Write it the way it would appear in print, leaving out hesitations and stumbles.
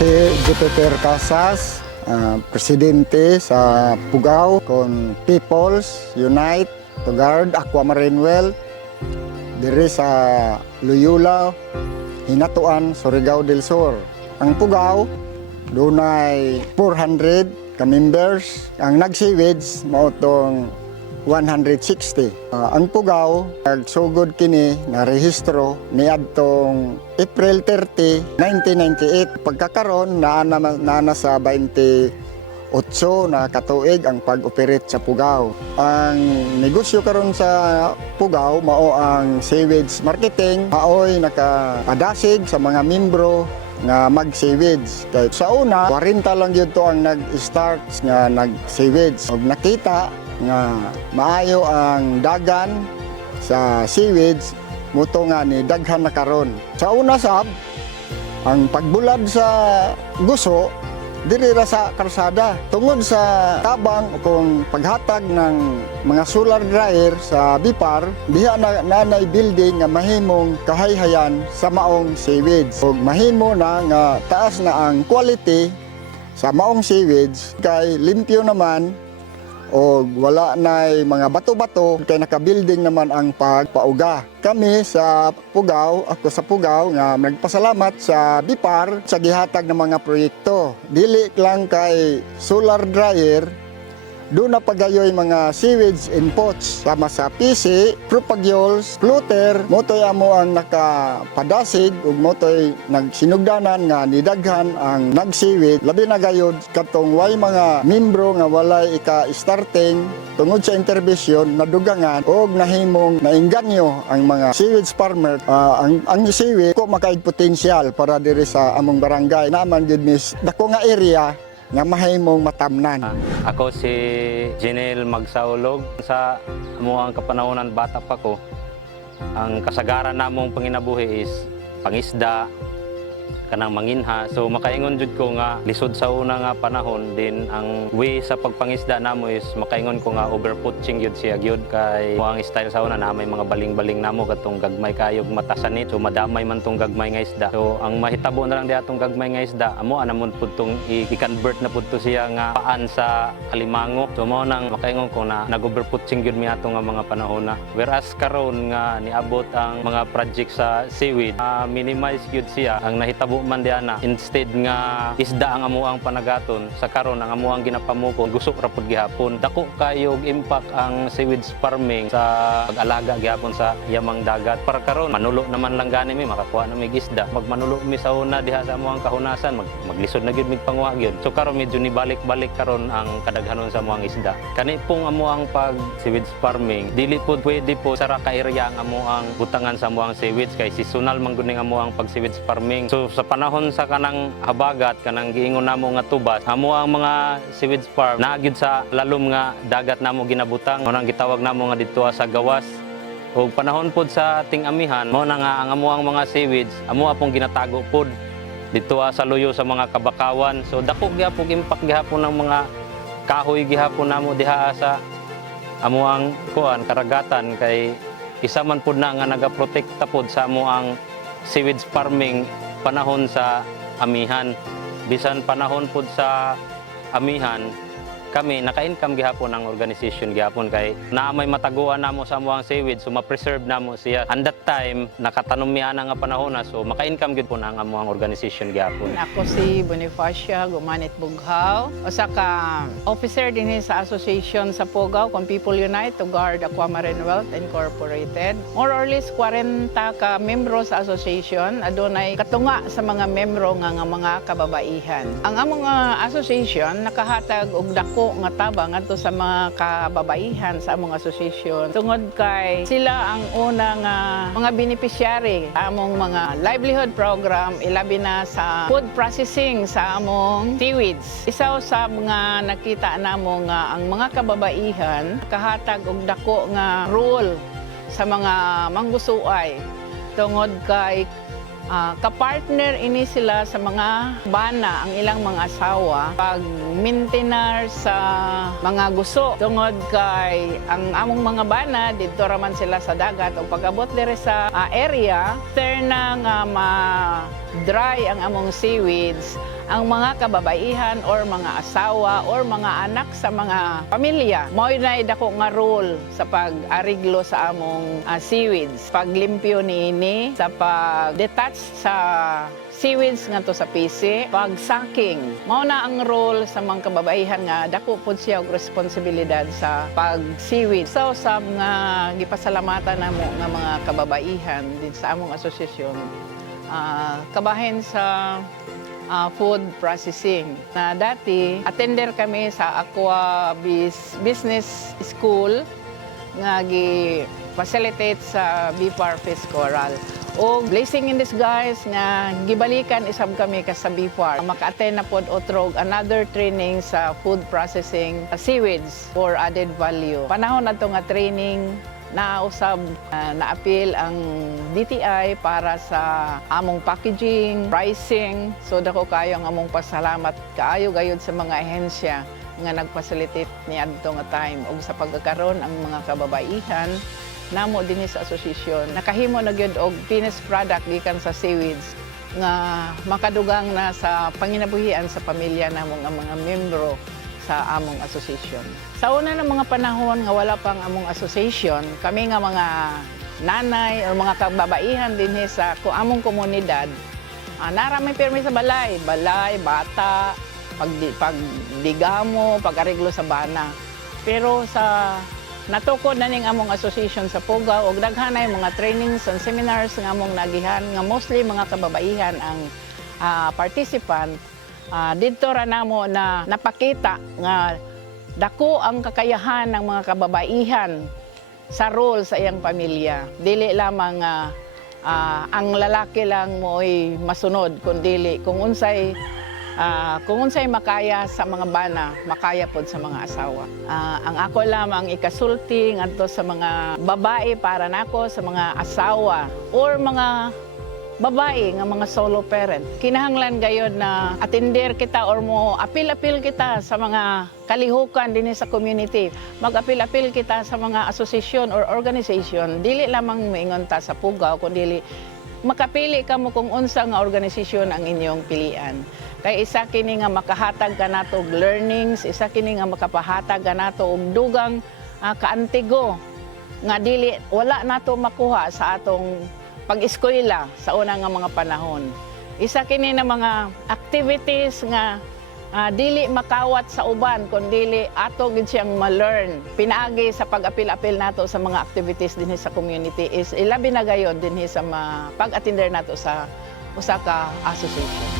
si Jupiter Casas, presidente sa Pugao con People's Unite to Guard Aquamarine Wealth diri sa Loyola, Hinatuan, Surigao del Sur. Ang Pugao dunay 400 ka members. Ang nagsiwids mao tong 160. Ang Pugao nagsugod kini na rehistro niadtong April 30, 1998. Pagkakaron na sa 28 na katuig ang pag-operate sa Pugao. Ang negosyo karon sa Pugao mao ang sewage marketing. Maoy nakapadasig sa mga membro nga mag-sewage. Kaya sa una, 40 lang yun to ang nag-start nga nag-sewage. Pag nakita nga maayo ang dagan sa sewage, muto nga ni daghan na karon. Sa una sab, ang pagbulad sa guso, diri ra sa karsada. Tungod sa tabang kung paghatag ng mga solar dryer sa Bipar, diha na nanay building nga mahimong kahayhayan sa maong sewage. Ug mahimo na nga taas na ang quality sa maong sewage kay limpyo naman o wala na mga bato-bato kay naka-building naman ang pagpauga. Kami sa Pugao, ako sa Pugao nga nagpasalamat sa Bipar sa gihatag ng mga proyekto. Dili lang kay solar dryer, doon na pagayoy mga sewage in pots sama sa PC, propagyols, fluter, motoy amo ang nakapadasig ug motoy nagsinugdanan nga nidaghan ang nag-sewage. Labi na gayud katong way mga membro nga walay ika-starting tungod sa intervention nadugangan og nahimong nainganyo ang mga sewage farmer. Ang sewage ko makaig potensyal para diri sa among barangay naman gid mis dako nga area nga mahimong matamnan. Ako si Jinel Magsaulog. Sa amuang kapanahonan bata pa ko, ang kasagaran namong panginabuhi is pangisda, kanang manginha. So makaingon jud ko nga lisod sa una nga panahon din ang way sa pagpangisda namo is makaingon ko nga overpoaching yun siya gyud kay mo ang style sa una na may mga baling-baling namo katong gagmay kayog matasanit so madamay man tong gagmay nga isda. So ang mahitabo na lang di atong gagmay nga isda amo anamon pud tong i-convert na pud to siya nga paan sa alimango. So mo nang makaingon ko na nag-overpoaching gyud mi ato nga mga panahon na. Whereas karon nga niabot ang mga project sa seaweed, minimize gyud siya ang nahitabo man diana instead nga isda ang amuang panagaton sa karon ang amuang ginapamuko gusok ra pud gihapon dako kayo impact ang sewage farming sa pag-alaga gihapon sa yamang dagat para karon manulo naman lang gani mi makakuha na mig isda magmanulo mi sa una diha sa amuang kahunasan maglisod na gyud mig panguha gyud so karon medyo ni balik-balik karon ang kadaghanon sa amuang isda kani pong amuang pag sewage farming dili pud pwede po sa ra ka area ang amuang butangan sa amuang sewage kay seasonal man gud ning amuang pag sewage farming so sa panahon sa kanang habagat kanang giingon namo nga tubas amo ang mga sewage farm naagid sa lalom nga dagat namo ginabutang mo nang gitawag namo nga didto sa gawas ug panahon pod sa ating amihan mo na nga ang amo ang mga sewage amo apong ginatago pod didto sa luyo sa mga kabakawan so dako gyapon impact gihapon ng mga kahoy gihapon namo diha sa amo ang kuan karagatan kay isa man pod na nga nagaprotekta pod sa amo ang sewage farming panahon sa amihan. Bisan panahon pod sa amihan, kami naka-income gihapon ang organization gihapon kay naamay mataguan namo sa amuang sewage so ma-preserve namo siya. And that time nakatanom miya nga panahon na so maka-income gyud po na ang amuang organization gihapon. Ako si Bonifacia Gumanit Bughaw, usa ka officer dinhi sa association sa Pugao kon People Unite to Guard Aquamarine Wealth Incorporated. More or less 40 ka membro sa association adunay katunga sa mga membro nga mga kababaihan. Ang among association nakahatag og dako nga tabang ngadto sa mga kababaihan sa among association tungod kay sila ang una nga mga beneficiary sa among mga livelihood program ilabi na sa food processing sa among seaweeds. Isa sa mga nakita namo nga ang mga kababaihan kahatag og dako nga role sa mga manggusuay tungod kay kapartner ini sila sa mga bana ang ilang mga asawa pag maintainer sa mga guso tungod kay ang among mga bana didto raman sila sa dagat o pag-abot dire sa area ter na nga dry ang among seaweeds, ang mga kababaihan or mga asawa or mga anak sa mga pamilya mao na dako nga role sa pag-ariglo sa among seaweeds, paglimpyo niini, sa pag-detach sa seaweeds nga to sa PC, pag-sucking. Mao na ang role sa mga kababaihan nga dako pud siya og responsibilidad sa pag-seaweed. So sa nga gipasalamatan namo nga mga kababaihan din sa among asosasyon, kabahin sa food processing. Na dati, attender kami sa Aqua Business School nga gi-facilitate sa BFAR Fish Coral. O blessing in disguise nga gibalikan isab kami ka sa BFAR. Maka-attend na pod otrog another training sa food processing seaweeds for added value. Panahon na nga training, nausab na-appeal ang DTI para sa among packaging, pricing. So dako kayo ang among pasalamat kaayo gayud sa mga ahensya nga nag-facilitate niadto nga time ug sa pagkakaroon ang mga kababaihan namo dinhi sa asosasyon nakahimo na gyud og finished product gikan sa seaweeds nga makadugang na sa panginabuhian sa pamilya namong ang mga membro sa among asosasyon. Sa una ng mga panahon nga wala pang among asosasyon, kami nga mga nanay o mga kababaihan dinhi sa among komunidad, naramay pirmi sa balay, bata, pagdigamo, pag-ariglo sa bana. Pero sa natukod na ning among asosasyon sa Pugaw og daghanay mga trainings and seminars nga among nagihan nga mostly mga kababaihan ang participant. Dito ra namo na napakita nga dako ang kakayahan ng mga kababaihan sa role sa iyang pamilya. Dili lamang ang lalaki lang mo'y masunod, kundi kung unsay makaya sa mga bana, makaya pod sa mga asawa. Ang ako lamang ikasulti ngadto sa mga babae para nako sa mga asawa or mga babae nga mga solo parent. Kinahanglan gayod na attender kita or mo apil-apil kita sa mga kalihukan dinhi sa community. Mag-apil-apil kita sa mga asosasyon or organization. Dili lamang moingon ta sa Pugaw kundi makapili ka mo kung unsa nga organisasyon ang inyong pilian. Kay isa kini nga makahatag ka nato og learnings, isa kini nga makapahatag ka nato og dugang kaantigo nga dili wala nato makuha sa atong pag-eskwela sa una nga mga panahon. Isa kini na mga activities nga dili makawat sa uban kundi ato gid siyang ma-learn. Pinaagi sa pag-apil-apil nato sa mga activities dinhi sa community is ilabi na gayud dinhi sa pag-attender nato sa usa ka association.